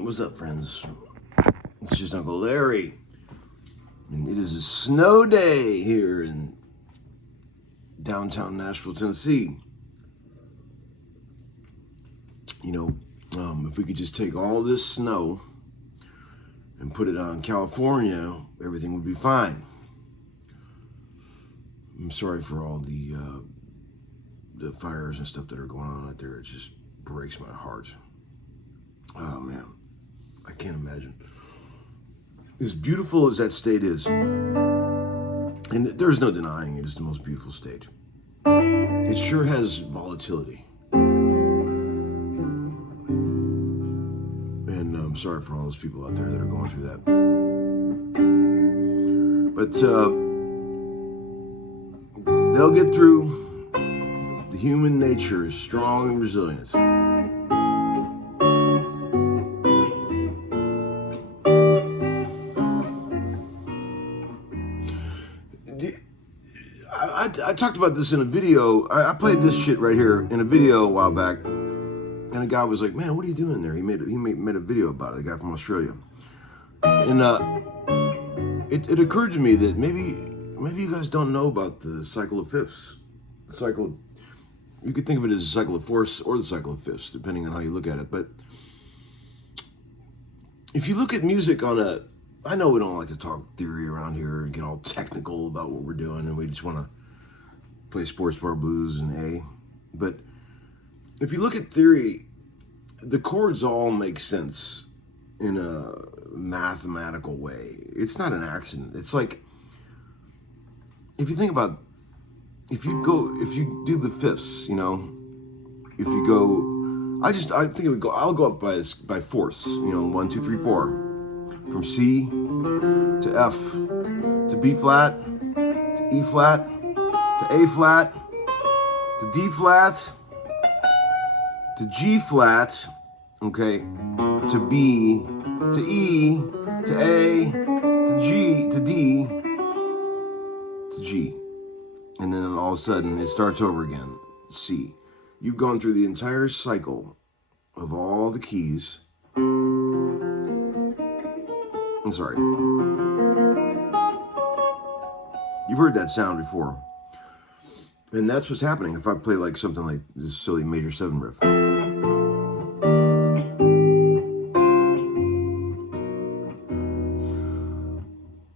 What's up, friends? It's just Uncle Larry. And it is a snow day here in downtown Nashville, Tennessee. You know, if we could just take all this snow and put it on California, everything would be fine. I'm sorry for all the fires and stuff that are going on out there. It just breaks my heart. Oh man, I can't imagine. As beautiful as that state is, and there's no denying it is the most beautiful state, it sure has volatility. And I'm sorry for all those people out there that are going through that. But they'll get through. The human nature is strong and resilient. I talked about this in a video. I played this shit right here in a video a while back, and a guy was like, "Man, what are you doing there?" He made a video about it. The guy from Australia, and it occurred to me that maybe you guys don't know about the cycle of fifths. The cycle. You could think of it as a cycle of fourths or the cycle of fifths, depending on how you look at it. But if you look at music on a, I know we don't like to talk theory around here and get all technical about what we're doing, and we just want to play sports bar blues and A. But if you look at theory, the chords all make sense in a mathematical way. It's not an accident. It's like, if you think about, if you do the fifths, if you go, I think it would go, I'll go up by fourths, 1, 2, 3, 4, from C to F, to B flat, to E flat, to A flat, to D flat, to G flat, okay, to B, to E, to A, to G, to D, to G. And then all of a sudden it starts over again, C. You've gone through the entire cycle of all the keys. I'm sorry. You've heard that sound before. And that's what's happening if I play like something like this silly major 7 riff.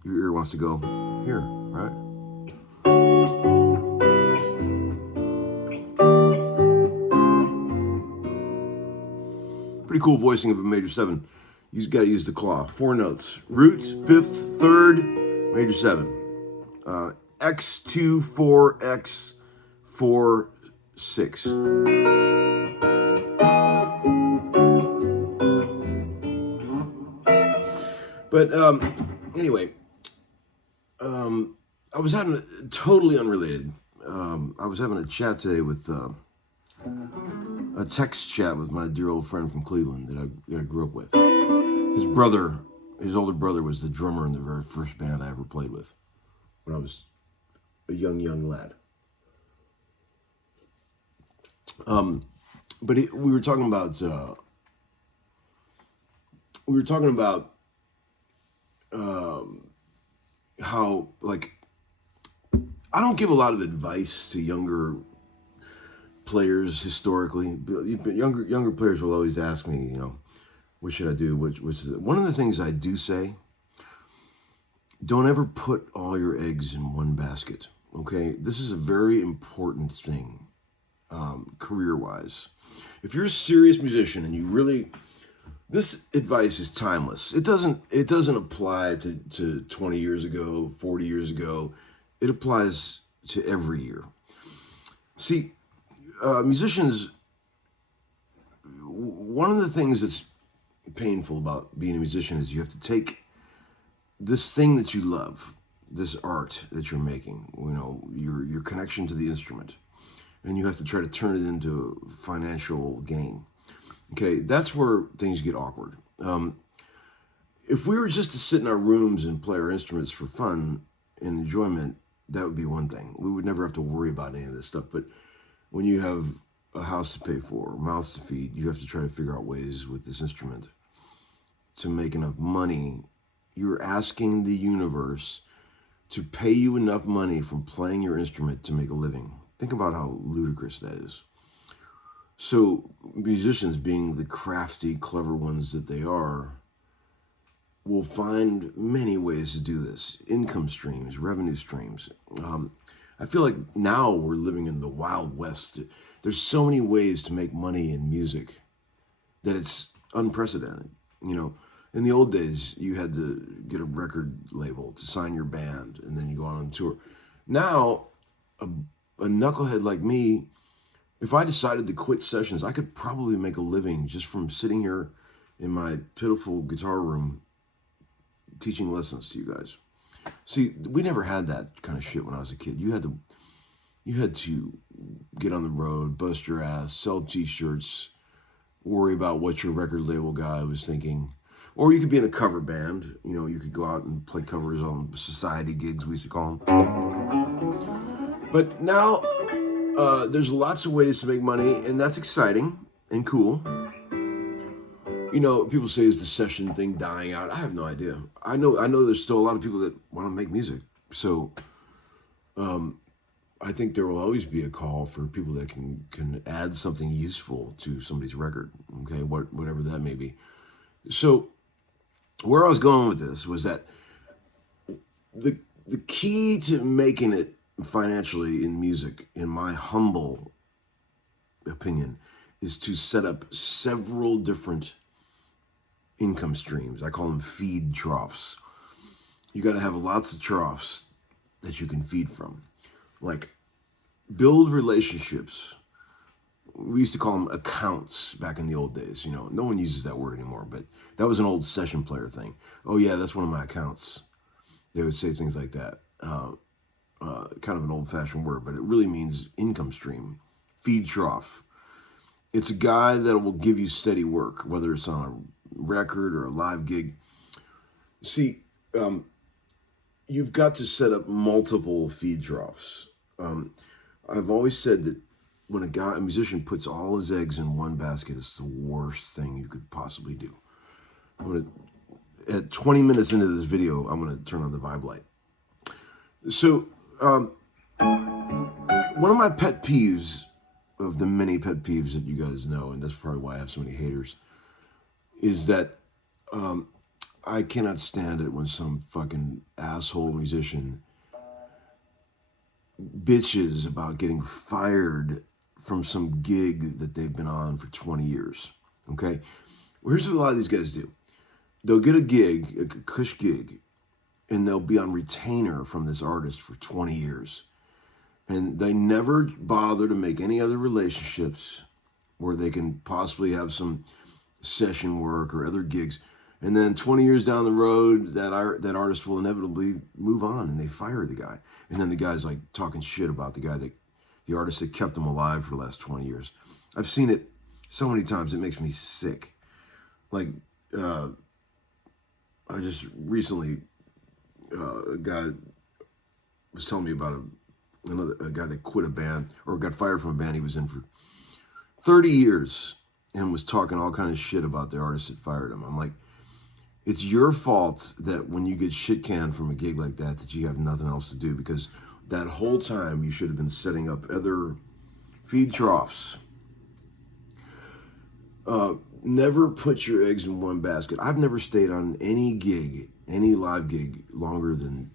Your ear wants to go here, right? Pretty cool voicing of a major 7. You got to use the claw. 4 notes. Root, 5th, 3rd, major 7. X2, 4, X, 4, 6. But anyway, I was having totally unrelated. I was having a chat today with a text chat with my dear old friend from Cleveland that I grew up with. His older brother was the drummer in the very first band I ever played with when I was a young lad. But we were talking about how, like, I don't give a lot of advice to younger players historically. But younger players will always ask me, what should I do? Which is one of the things I do say. Don't ever put all your eggs in one basket. Okay, this is a very important thing, career-wise. If you're a serious musician and you really, this advice is timeless. It doesn't apply to 20 years ago, 40 years ago. It applies to every year. See, musicians, one of the things that's painful about being a musician is you have to take this thing that you love, this art that you're making, your connection to the instrument, and you have to try to turn it into financial gain. Okay, that's where things get awkward. If we were just to sit in our rooms and play our instruments for fun and enjoyment, that would be one thing. We would never have to worry about any of this stuff. But when you have a house to pay for, mouths to feed, you have to try to figure out ways with this instrument to make enough money. You're asking the universe to pay you enough money from playing your instrument to make a living. Think about how ludicrous that is. So musicians, being the crafty, clever ones that they are, will find many ways to do this. Income streams, revenue streams. I feel like now we're living in the Wild West. There's so many ways to make money in music that it's unprecedented. In the old days, you had to get a record label to sign your band, and then you go on tour. Now, a knucklehead like me, if I decided to quit sessions, I could probably make a living just from sitting here in my pitiful guitar room teaching lessons to you guys. See, we never had that kind of shit when I was a kid. You had to get on the road, bust your ass, sell t-shirts, worry about what your record label guy was thinking. Or you could be in a cover band. You could go out and play covers on society gigs, we used to call them. But now, there's lots of ways to make money, and that's exciting and cool. People say, is the session thing dying out? I have no idea. I know there's still a lot of people that want to make music. So, I think there will always be a call for people that can add something useful to somebody's record. Okay, whatever that may be. So where I was going with this was that the key to making it financially in music, in my humble opinion, is to set up several different income streams. I call them feed troughs. You got to have lots of troughs that you can feed from. Like, build relationships. We used to call them accounts back in the old days. You know, no one uses that word anymore, but that was an old session player thing. Oh yeah, that's one of my accounts. They would say things like that. Kind of an old-fashioned word, but it really means income stream. Feed trough. It's a guy that will give you steady work, whether it's on a record or a live gig. See, you've got to set up multiple feed troughs. I've always said that when a musician puts all his eggs in one basket, it's the worst thing you could possibly do. At 20 minutes into this video, I'm going to turn on the vibe light. So, one of my pet peeves, of the many pet peeves that you guys know, and that's probably why I have so many haters, is that I cannot stand it when some fucking asshole musician bitches about getting fired from some gig that they've been on for 20 years. Okay? Well, here's what a lot of these guys do. They'll get a gig, a cush gig, and they'll be on retainer from this artist for 20 years. And they never bother to make any other relationships where they can possibly have some session work or other gigs. And then 20 years down the road, that artist will inevitably move on, and they fire the guy. And then the guy's like talking shit about the artist that kept him alive for the last 20 years. I've seen it so many times, it makes me sick. Like, I just recently, a guy was telling me about a guy that quit a band or got fired from a band he was in for 30 years and was talking all kind of shit about the artist that fired him. I'm like, it's your fault that when you get shit canned from a gig like that you have nothing else to do, because that whole time you should have been setting up other feed troughs. Never put your eggs in one basket. I've never stayed on any gig, any live gig, longer than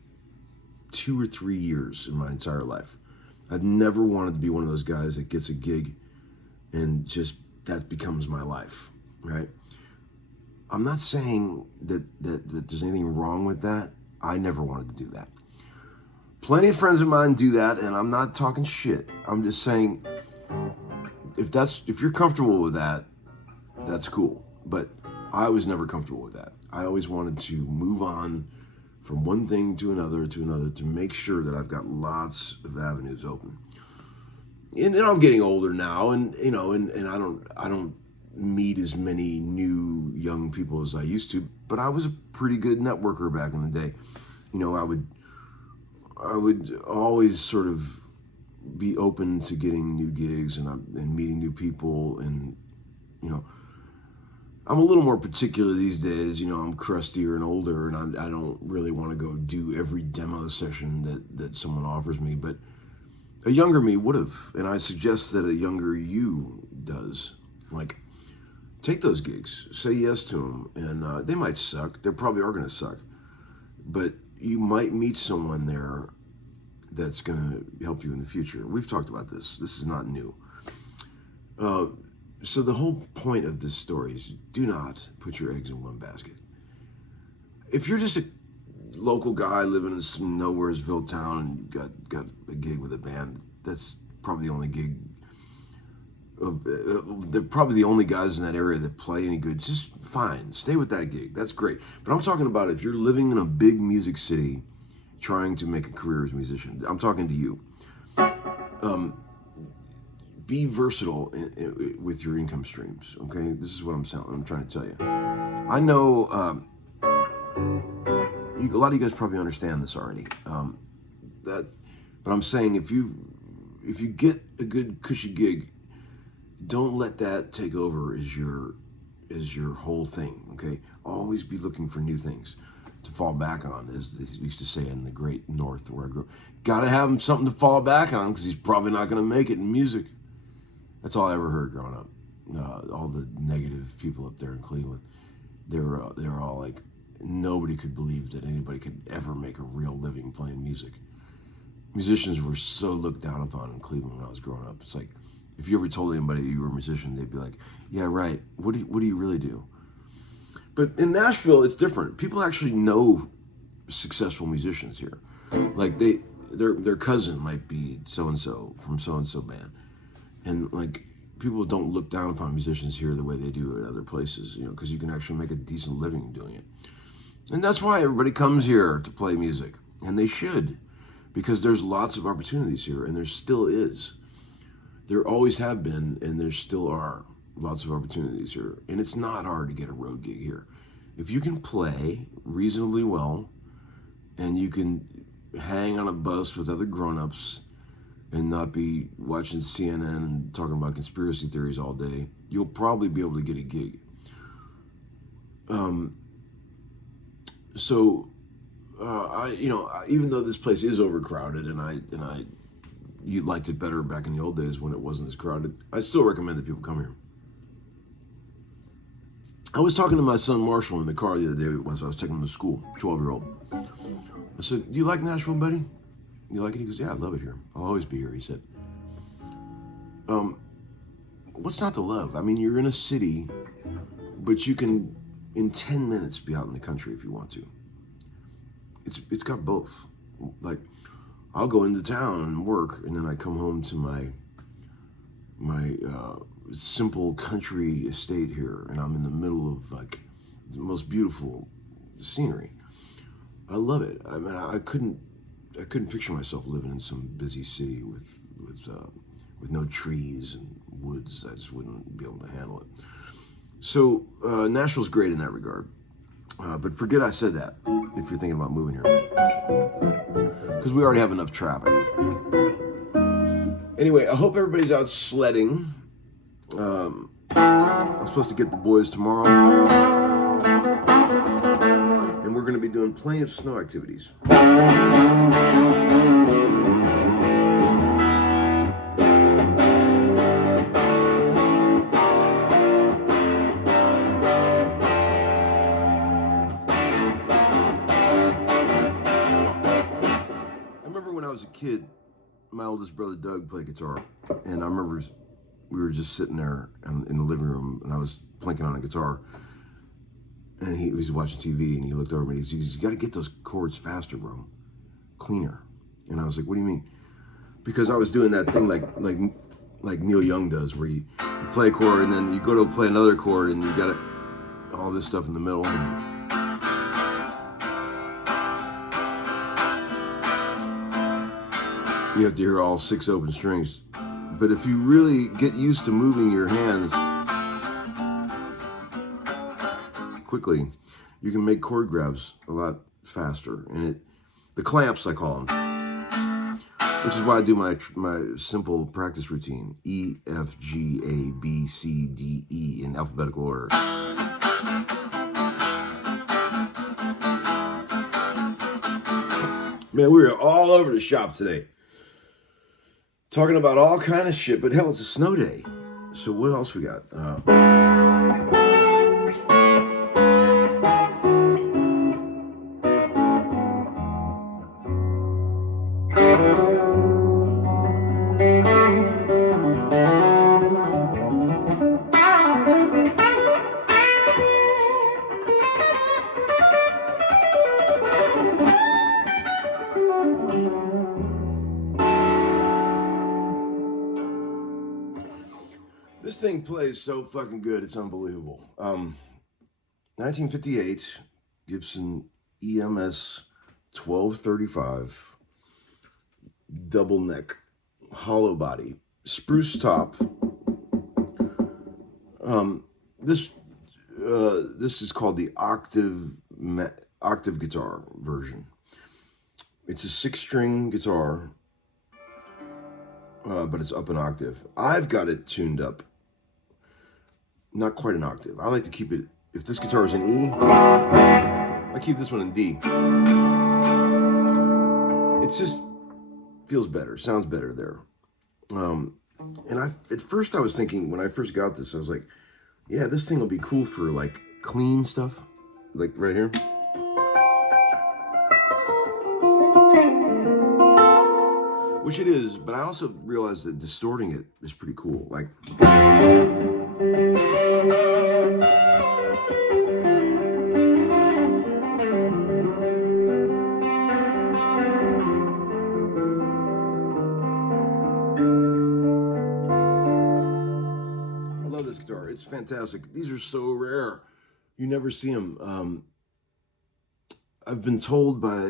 2 or 3 years in my entire life. I've never wanted to be one of those guys that gets a gig and just that becomes my life, right? I'm not saying that there's anything wrong with that. I never wanted to do that. Plenty of friends of mine do that, and I'm not talking shit. I'm just saying, if you're comfortable with that, that's cool. But I was never comfortable with that. I always wanted to move on from one thing to another to make sure that I've got lots of avenues open. And I'm getting older now, and you know, and I don't meet as many new young people as I used to, but I was a pretty good networker back in the day. You know, I would always sort of be open to getting new gigs and meeting new people, and you know, I'm a little more particular these days. You know, I'm crustier and older, and I don't really want to go do every demo session that someone offers me. But a younger me would have, and I suggest that a younger you does. Like, take those gigs, say yes to them, and they might suck. They probably are going to suck, but you might meet someone there that's going to help you in the future. We've talked about this. This is not new. So the whole point of this story is, do not put your eggs in one basket. If you're just a local guy living in some nowheresville town and got a gig with a band, that's probably the only gig. They're probably the only guys in that area that play any good. Just fine, stay with that gig. That's great. But I'm talking about if you're living in a big music city, trying to make a career as a musician. I'm talking to you. Be versatile with your income streams. Okay, this is what I'm trying to tell you. I know a lot of you guys probably understand this already. But I'm saying if you get a good cushy gig, don't let that take over as your whole thing. Okay, always be looking for new things. to fall back on, as they used to say in the great North where I grew up. Got to have him something to fall back on because he's probably not going to make it in music. That's all I ever heard growing up. All the negative people up there in Cleveland, they were all like, nobody could believe that anybody could ever make a real living playing music. Musicians were so looked down upon in Cleveland when I was growing up. It's like, if you ever told anybody you were a musician, they'd be like, yeah, right. What do you really do? But in Nashville, it's different. People actually know successful musicians here. Like their cousin might be so-and-so from so-and-so band. And like, people don't look down upon musicians here the way they do at other places, because you can actually make a decent living doing it. And that's why everybody comes here to play music. And they should, because there's lots of opportunities here, and there still is. There always have been, and there still are lots of opportunities here. And it's not hard to get a road gig here. If you can play reasonably well, and you can hang on a bus with other grown-ups and not be watching CNN and talking about conspiracy theories all day, you'll probably be able to get a gig. Even though this place is overcrowded, and you liked it better back in the old days when it wasn't as crowded, I still recommend that people come here. I was talking to my son Marshall in the car the other day as I was taking him to school, 12-year-old. I said, do you like Nashville, buddy? You like it? He goes, yeah, I love it here. I'll always be here, he said. What's not to love? I mean, you're in a city, but you can, in 10 minutes, be out in the country if you want to. It's got both. Like, I'll go into town and work, and then I come home to my simple country estate here, and I'm in the middle of like the most beautiful scenery. I love it. I mean, I couldn't picture myself living in some busy city with no trees and woods. I just wouldn't be able to handle it. So Nashville's great in that regard. But forget I said that if you're thinking about moving here, because we already have enough traffic. Anyway, I hope everybody's out sledding. I'm supposed to get the boys tomorrow, and we're going to be doing plenty of snow activities. As a kid, my oldest brother Doug played guitar, and I remember we were just sitting there in the living room, and I was plinking on a guitar, and he was watching TV, and he looked over at me, and he said, you got to get those chords faster, bro, cleaner. And I was like, what do you mean? Because I was doing that thing like Neil Young does, where you play a chord, and then you go to play another chord, and you got all this stuff in the middle. You have to hear all 6 open strings. But if you really get used to moving your hands quickly, you can make chord grabs a lot faster. And the clamps, I call them, which is why I do my simple practice routine: E, F, G, A, B, C, D, E in alphabetical order. Man, we are all over the shop today, talking about all kind of shit, but hell, it's a snow day. So what else we got? This thing plays so fucking good, it's unbelievable. 1958 Gibson EMS 1235 double neck, hollow body, spruce top. This is called the octave guitar version. It's a 6-string guitar, but it's up an octave. I've got it tuned up, not quite an octave. I like to keep it, if this guitar is an E, I I keep this one in D. It just feels better, sounds better there. And at first I was thinking, when I first got this, I was like, yeah, this thing will be cool for like clean stuff, like right here. Which it is, but I also realized that distorting it is pretty cool. Like, I love this guitar. It's fantastic. These are so rare. You never see them. I've been told by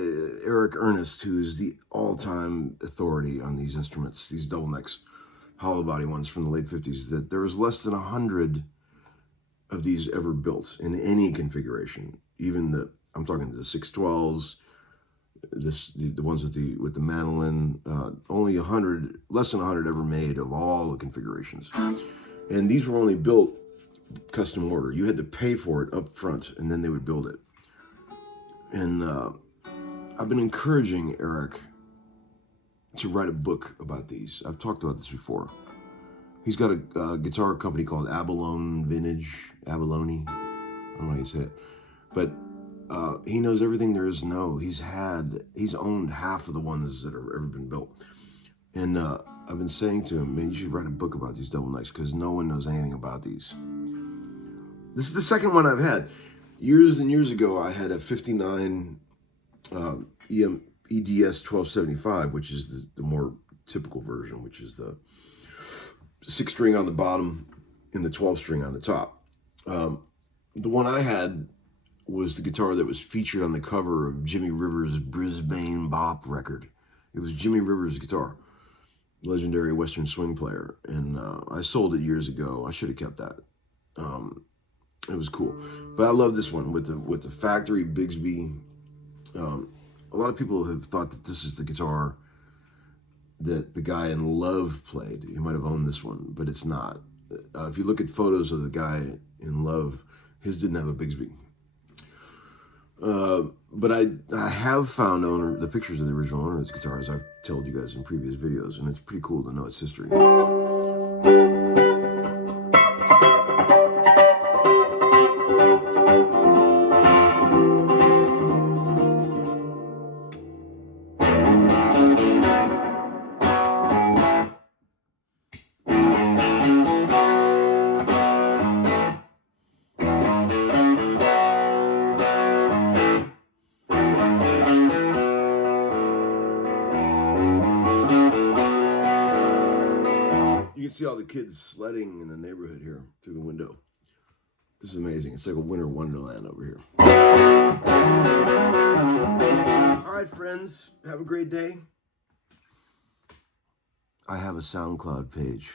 Eric Ernest, who is the all-time authority on these instruments, these double necks, hollow body ones from the late 50s, that there was less than 100 of these ever built in any configuration. Even I'm talking the 612s, the ones with the mandolin, only 100, less than 100 ever made of all the configurations. And these were only built custom order. You had to pay for it up front, and then they would build it. And I've been encouraging Eric to write a book about these. I've talked about this before. He's got a guitar company called Abalone Vintage, Abalone. I don't know how you say it. But he knows everything there is to know. He's owned half of the ones that have ever been built. And I've been saying to him, man, you should write a book about these double necks because no one knows anything about these. This is the second one I've had. Years and years ago, I had a 59 EDS 1275, which is the more typical version, which is the 6-string on the bottom and the 12-string on the top. The one I had was the guitar that was featured on the cover of Jimmy Rivers' Brisbane Bop record. It was Jimmy Rivers' guitar, legendary Western swing player, and I sold it years ago. I should have kept that. It was cool, but I love this one with the factory Bigsby. A lot of people have thought that this is the guitar that the guy in Love played. He might have owned this one, but it's not. If you look at photos of the guy in Love, his didn't have a Bigsby. But I have found the pictures of the original owner of this guitar, as I've told you guys in previous videos, and it's pretty cool to know its history. You can see all the kids sledding in the neighborhood here through the window. This is amazing. It's like a winter wonderland over here. All right, friends, have a great day. I have a SoundCloud page.